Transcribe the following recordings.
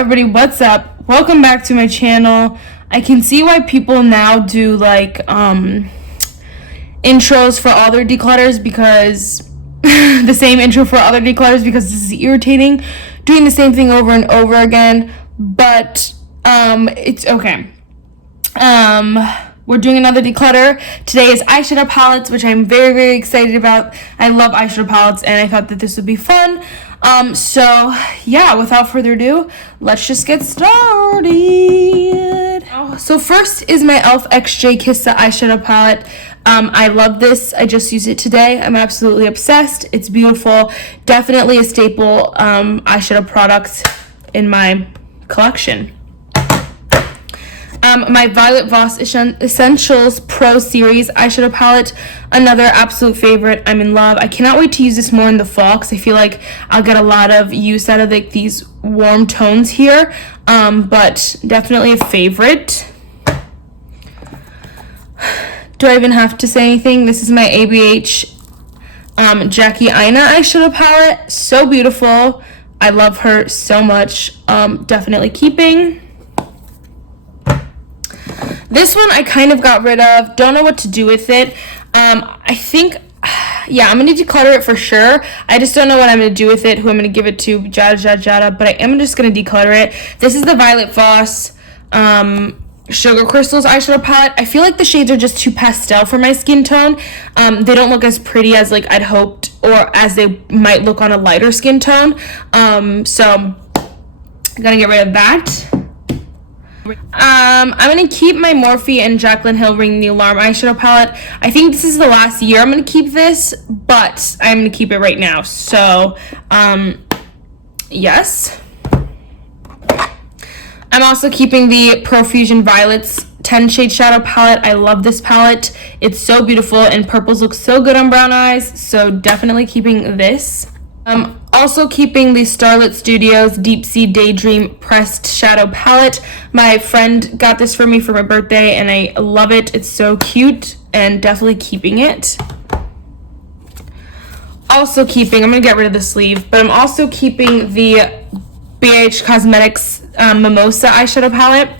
everybody, what's up? Welcome back to my channel. I can see why people now do like intros for all their declutters, because the same intro for other declutters, because this is irritating doing the same thing over and over again, but it's okay. We're doing another declutter. Today is eyeshadow palettes, which I'm very, very excited about. I love eyeshadow palettes, and I thought that this would be fun. So yeah, without further ado, let's just get started. So first is my e.l.f. XJ Kissa eyeshadow palette. I love this. I just used it today. I'm absolutely obsessed. It's beautiful. Definitely a staple eyeshadow product in my collection. My Violet Voss Essentials Pro Series eyeshadow palette, another absolute favorite. I'm in love. I cannot wait to use this more in the fall, because I feel like I'll get a lot of use out of like these warm tones here, but definitely a favorite. Do I even have to say anything? This is my ABH Jackie Aina eyeshadow palette. So beautiful. I love her so much. Definitely keeping. This one I kind of got rid of. Don't know what to do with it. I think, yeah, I'm going to declutter it for sure. I just don't know what I'm going to do with it, who I'm going to give it to, jada. But I am just going to declutter it. This is the Violet Voss Sugar Crystals eyeshadow palette. I feel like the shades are just too pastel for my skin tone. They don't look as pretty as like I'd hoped, or as they might look on a lighter skin tone. So I'm going to get rid of that. I'm going to keep my Morphe and Jaclyn Hill Ring the Alarm eyeshadow palette. I think this is the last year I'm going to keep this, but I'm going to keep it right now. So, yes. I'm also keeping the Profusion Violets 10 Shade Shadow Palette. I love this palette. It's so beautiful, and purples look so good on brown eyes, so definitely keeping this. Also keeping the Starlit Studios Deep Sea Daydream Pressed Shadow Palette. My friend got this for me for my birthday, and I love it. It's so cute, and definitely keeping it. Also keeping, I'm going to get rid of the sleeve, but I'm also keeping the BH Cosmetics Mimosa eyeshadow palette.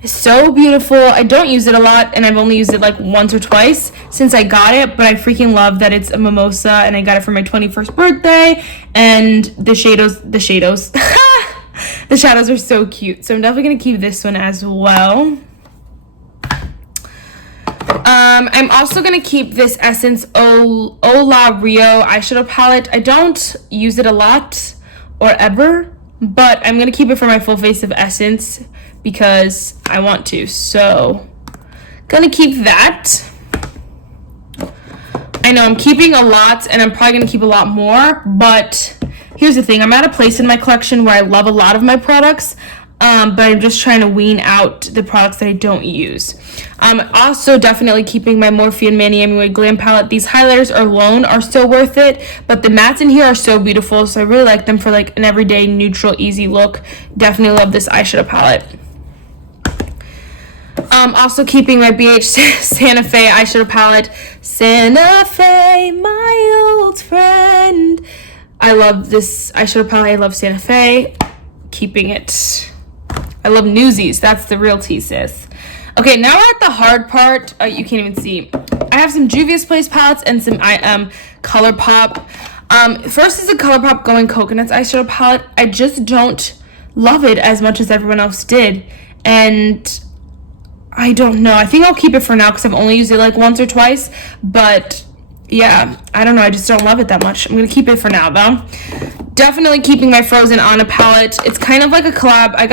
It's so beautiful. I don't use it a lot, and I've only used it like once or twice since I got it, but I freaking love that it's a mimosa, and I got it for my 21st birthday, and the shadows the shadows are so cute, so I'm definitely gonna keep this one as well. I'm also gonna keep this Essence Ola Rio eyeshadow palette. I don't use it a lot or ever, but I'm gonna keep it for my full face of Essence because I want to. So gonna keep that. I know I'm keeping a lot, and I'm probably gonna keep a lot more, but here's the thing, I'm at a place in my collection where I love a lot of my products, but I'm just trying to wean out the products that I don't use. Also definitely keeping my Morphe and Manny Amway Glam palette. These highlighters alone are still worth it, but the mattes in here are so beautiful, so I really like them for like an everyday neutral easy look. Definitely love this eyeshadow palette. Also keeping my BH Santa Fe eyeshadow palette. Santa Fe, my old friend. I love this eyeshadow palette. I love Santa Fe. Keeping it. I love Newsies. That's the real tea, sis. Okay, now we're at the hard part. You can't even see. I have some Juvia's Place palettes and some Colourpop. First is the Colourpop Going Coconuts eyeshadow palette. I just don't love it as much as everyone else did, and I don't know. I think I'll keep it for now because I've only used it like once or twice, but yeah, I don't know. I just don't love it that much. I'm going to keep it for now, though. Definitely keeping my Frozen Anna palette. It's kind of like a collab. I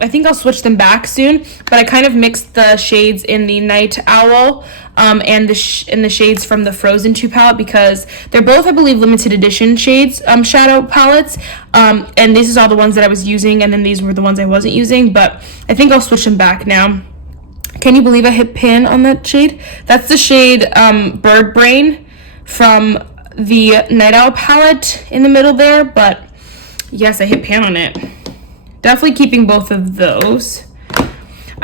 I think I'll switch them back soon, but I kind of mixed the shades in the Night Owl and the shades from the Frozen 2 palette, because they're both, I believe, limited edition shades, shadow palettes, and this is all the ones that I was using, and then these were the ones I wasn't using, but I think I'll switch them back now. Can you believe I hit pan on that shade? That's the shade Bird Brain from the Night Owl palette in the middle there, but yes, I hit pan on it. Definitely keeping both of those.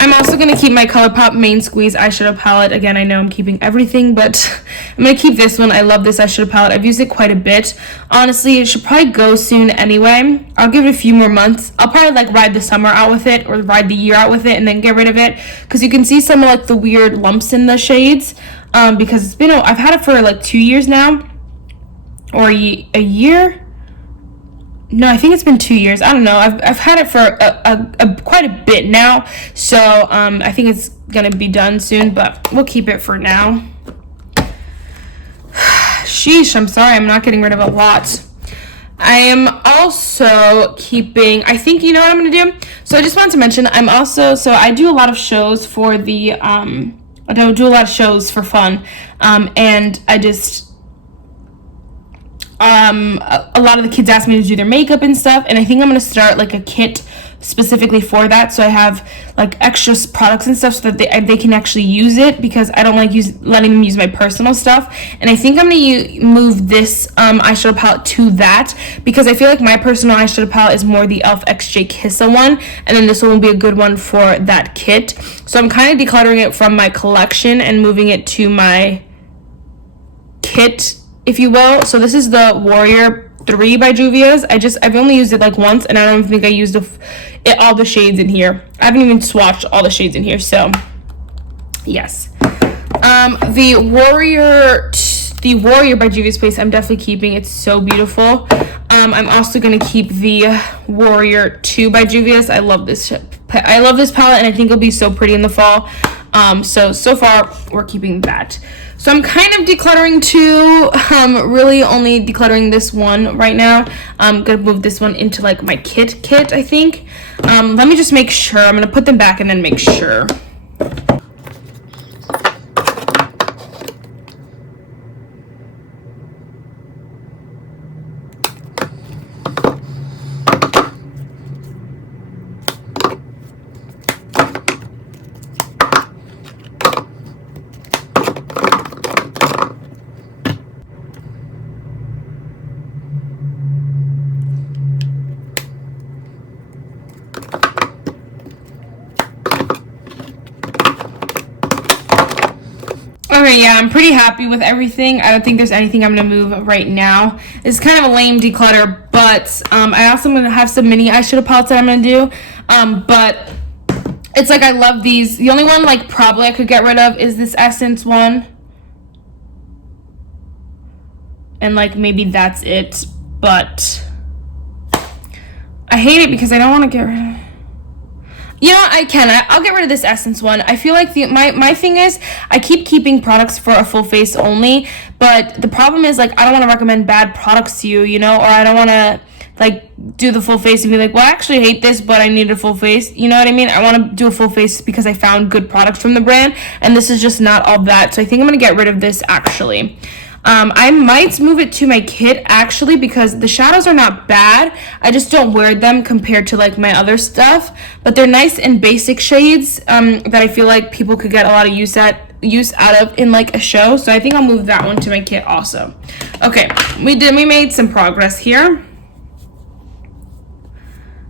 I'm also going to keep my Colourpop Main Squeeze eyeshadow palette. Again, I know I'm keeping everything, but I'm going to keep this one. I love this eyeshadow palette. I've used it quite a bit. Honestly, it should probably go soon anyway. I'll give it a few more months. I'll probably like ride the summer out with it, or ride the year out with it, and then get rid of it. Because you can see some of like the weird lumps in the shades. Because it's been, I've had it for like 2 years now. Or a year? No, I think it's been 2 years. I don't know. I've had it for quite a bit now. So I think it's going to be done soon, but we'll keep it for now. Sheesh, I'm sorry. I'm not getting rid of a lot. I am also keeping, I think, you know what I'm going to do? So I just wanted to mention, I'm also, so I do a lot of shows for the, I don't do a lot of shows for fun. And I just, a lot of the kids ask me to do their makeup and stuff, and I think I'm going to start like a kit specifically for that, so I have like extra products and stuff so that they can actually use it, because I don't like letting them use my personal stuff. And I think I'm going to move this eyeshadow palette to that, because I feel like my personal eyeshadow palette is more the e.l.f. XJ Kissa one, and then this one will be a good one for that kit. So I'm kind of decluttering it from my collection and moving it to my kit, if you will. So this is the Warrior 3 by Juvia's. I've only used it like once, and I don't think I used all the shades in here. I haven't even swatched all the shades in here, so yes. The Warrior by Juvia's Place, I'm definitely keeping. It's so beautiful. I'm also going to keep the Warrior 2 by Juvia's. I love this palette, and I think it'll be so pretty in the fall. So far we're keeping that. So I'm kind of decluttering too, really only decluttering this one right now. I'm gonna move this one into like my kit, I think. Let me just make sure. I'm gonna put them back and then make sure. Okay, yeah, I'm pretty happy with everything. I don't think there's anything I'm going to move right now. It's kind of a lame declutter, but I also am going to have some mini eyeshadow palettes that I'm going to do. But it's like I love these. The only one like probably I could get rid of is this Essence one. And like maybe that's it. But I hate it because I don't want to get rid of it. You know, I'll get rid of this Essence one. I feel like my thing is I keep keeping products for a full face only, but the problem is like I don't want to recommend bad products to you, you know, or I don't want to like do the full face and be like, well, I actually hate this, but I need a full face. You know what I mean? I want to do a full face because I found good products from the brand, and this is just not all that. So I think I'm going to get rid of this actually. I might move it to my kit actually, because the shadows are not bad. I just don't wear them compared to like my other stuff, but they're nice and basic shades that I feel like people could get a lot of use out of in like a show. So I think I'll move that one to my kit also. Okay, we made some progress here.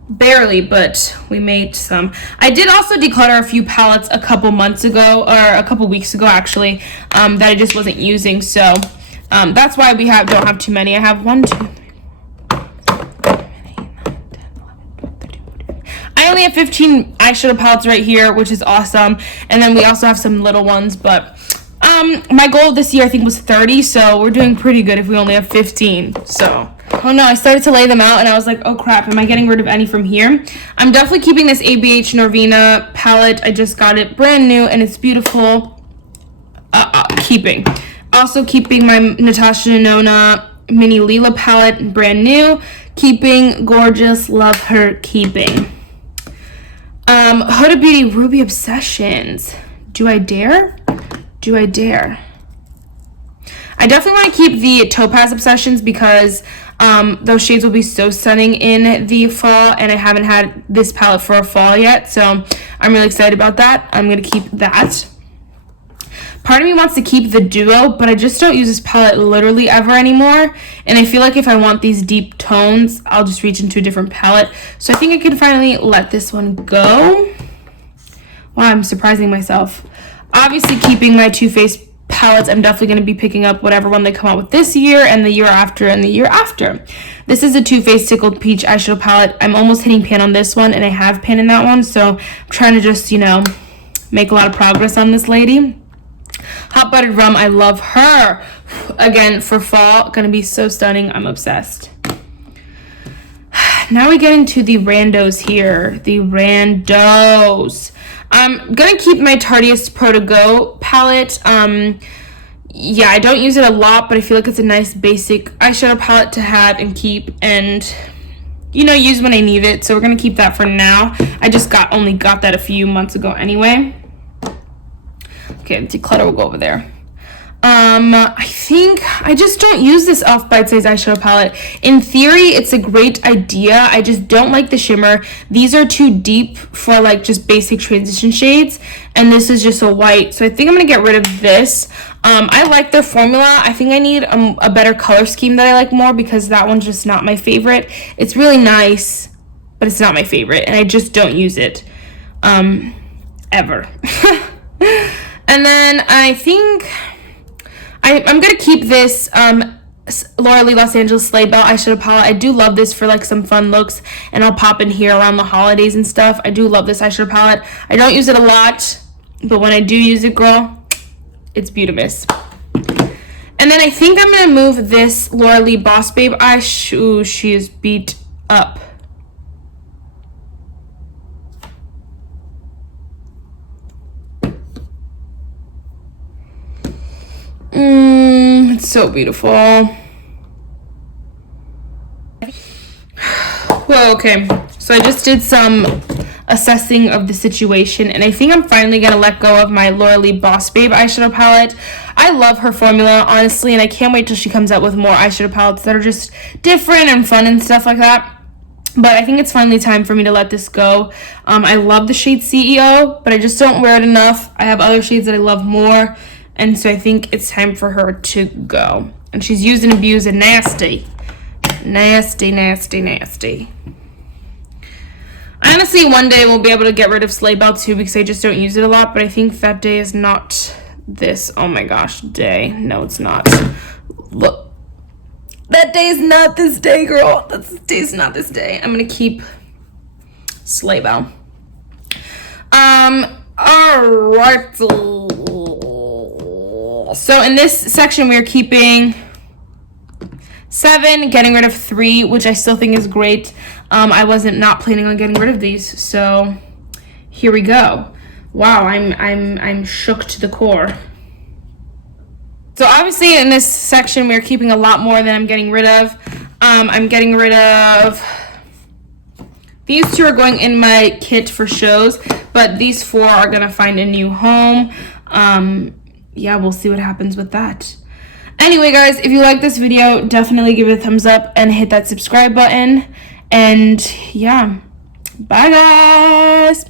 Barely, but we made some. I did also declutter a few palettes a couple months ago, or a couple weeks ago actually, that I just wasn't using. So that's why we don't have too many. I have 1, 2, 3, 4, 5, 6, 7, 8, 9, 10, 11, 12, 13, 14. I only have 15 eyeshadow palettes right here, which is awesome. And then we also have some little ones, but my goal this year I think was 30, so we're doing pretty good if we only have 15. So oh no, I started to lay them out and I was like, oh crap, am I getting rid of any from here? I'm definitely keeping this ABH Norvina palette. I just got it brand new and it's beautiful. Keeping. Also keeping my Natasha Denona Mini Lila palette, brand new. Keeping, gorgeous, love her, keeping. Huda Beauty Ruby Obsessions. Do I dare? Do I dare? I definitely want to keep the Topaz Obsessions because those shades will be so stunning in the fall, and I haven't had this palette for a fall yet, so I'm really excited about that. I'm going to keep that. Part of me wants to keep the Duo, but I just don't use this palette literally ever anymore, and I feel like if I want these deep tones, I'll just reach into a different palette. So I think I can finally let this one go. Wow, I'm surprising myself. Obviously, keeping my Too Faced palettes, I'm definitely going to be picking up whatever one they come out with this year and the year after and the year after. This is a Too Faced Tickled Peach eyeshadow palette. I'm almost hitting pan on this one, and I have pan in that one, so I'm trying to just, you know, make a lot of progress on this lady. Hot Buttered Rum, I love her. Again, for fall, going to be so stunning. I'm obsessed. Now we get into the randos here. The randos. I'm going to keep my Tarteist Pro To Go palette. Yeah, I don't use it a lot, but I feel like it's a nice basic eyeshadow palette to have and keep and, you know, use when I need it. So we're going to keep that for now. I just only got that a few months ago anyway. Okay, Declutter will go over there. I think I just don't use this e.l.f. Bite Size eyeshadow palette. In theory, it's a great idea. I just don't like the shimmer. These are too deep for like just basic transition shades, and this is just a white. So I think I'm gonna get rid of this. I like their formula. I think I need a better color scheme that I like more, because that one's just not my favorite. It's really nice, but it's not my favorite, and I just don't use it ever. And then I think I'm going to keep this Laura Lee Los Angeles Sleigh Bell eyeshadow palette. I do love this for like some fun looks, and I'll pop in here around the holidays and stuff. I do love this eyeshadow palette. I don't use it a lot, but when I do use it, girl, it's beautiful. And then I think I'm going to move this Laura Lee Boss Babe eyeshadow. Ooh, she is beat up. It's so beautiful. Well, okay. So I just did some assessing of the situation, and I think I'm finally going to let go of my Laura Lee Boss Babe eyeshadow palette. I love her formula, honestly, and I can't wait till she comes out with more eyeshadow palettes that are just different and fun and stuff like that. But I think it's finally time for me to let this go. I love the shade CEO, but I just don't wear it enough. I have other shades that I love more. And so I think it's time for her to go. And she's used and abused and nasty. Nasty, nasty, nasty. Honestly, one day we'll be able to get rid of Sleigh Bell too, because I just don't use it a lot. But I think that day is not this. Oh my gosh, day. No, it's not. Look. That day is not this day, girl. That day's not this day. I'm going to keep Sleigh Bell. Alright. So in this section, we're keeping 7, getting rid of 3, which I still think is great. I wasn't not planning on getting rid of these, so here we go. Wow, I'm shook to the core. So obviously in this section, we're keeping a lot more than I'm getting rid of. I'm getting rid of these 2 are going in my kit for shows, but these 4 are gonna find a new home. Yeah, we'll see what happens with that. Anyway, guys, if you like this video, definitely give it a thumbs up and hit that subscribe button. And yeah, bye, guys.